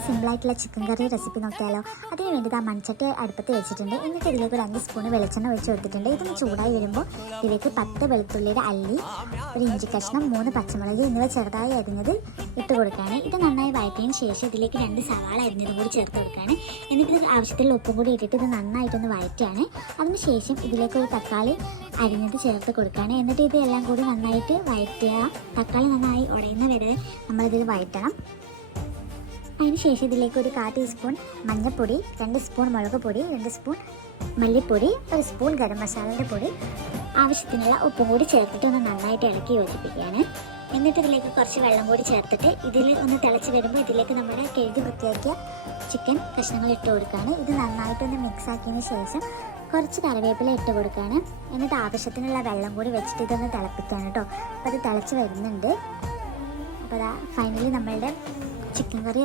നമുക്കൊരു സിമ്പിളായിട്ടുള്ള ചിക്കൻ കറി റെസിപ്പി നോക്കിയാലോ. അതിന് വേണ്ടി ആ മൺചട്ടി അടുപ്പത്ത് വെച്ചിട്ടുണ്ട്. എന്നിട്ട് ഇതിലേക്ക് ഒരു 5 സ്പൂൺ വെളിച്ചെണ്ണ ഒഴിച്ച് കൊടുത്തിട്ടുണ്ട്. ഇതൊന്ന് ചൂടായി വരുമ്പോൾ ഇതിലേക്ക് 10 വെളുത്തുള്ളിയുടെ അല്ലി, ഒരു ഇഞ്ചി കഷ്ണം, 3 പച്ചമുളക് എന്നിവ ചെറുതായി അരിഞ്ഞത് ഇട്ട് കൊടുക്കുകയാണ്. ഇത് നന്നായി വഴറ്റിയതിന് ശേഷം ഇതിലേക്ക് 2 സവാള അരിഞ്ഞതും കൂടി ചേർത്ത് കൊടുക്കുകയാണ്. എന്നിട്ട് ഇത് ആവശ്യത്തിലുള്ള ഉപ്പും കൂടി ഇട്ടിട്ട് ഇത് നന്നായിട്ടൊന്ന് വഴറ്റുകയാണ്. അതിനുശേഷം ഇതിലേക്ക് ഒരു തക്കാളി അരിഞ്ഞത് ചേർത്ത് കൊടുക്കുകയാണ്. എന്നിട്ട് ഇതെല്ലാം കൂടി നന്നായിട്ട് വഴറ്റുക. തക്കാളി നന്നായി ഉടയുന്ന വരെ നമ്മളിതിൽ വഴറ്റണം. അതിനുശേഷം ഇതിലേക്ക് ഒരു 1/4 ടീസ്പൂൺ മഞ്ഞൾപ്പൊടി, 2 സ്പൂൺ മുളക് പൊടി, 2 സ്പൂൺ മല്ലിപ്പൊടി, 1 സ്പൂൺ ഗരം മസാലയുടെ പൊടി, ആവശ്യത്തിനുള്ള ഉപ്പും കൂടി ചേർത്തിട്ട് ഒന്ന് നന്നായിട്ട് ഇളക്കി യോജിപ്പിക്കുകയാണ്. എന്നിട്ട് ഇതിലേക്ക് കുറച്ച് വെള്ളം കൂടി ചേർത്തിട്ട് ഇതിൽ ഒന്ന് തിളച്ച് വരുമ്പോൾ ഇതിലേക്ക് നമ്മുടെ കഴുകി വൃത്തിയാക്കിയ ചിക്കൻ കഷ്ണങ്ങൾ ഇട്ട് കൊടുക്കുകയാണ്. ഇത് നന്നായിട്ടൊന്ന് മിക്സ് ആക്കിയതിന് ശേഷം കുറച്ച് കറിവേപ്പില ഇട്ട് കൊടുക്കുകയാണ്. എന്നിട്ട് ആവശ്യത്തിനുള്ള വെള്ളം കൂടി വെച്ചിട്ട് ഇതൊന്ന് തിളപ്പിക്കുകയാണ് കേട്ടോ. അപ്പോൾ അത് തിളച്ച് വരുന്നുണ്ട്. അപ്പോൾ അതാ ഫൈനലി നമ്മളുടെ ചിക്കൻ കറി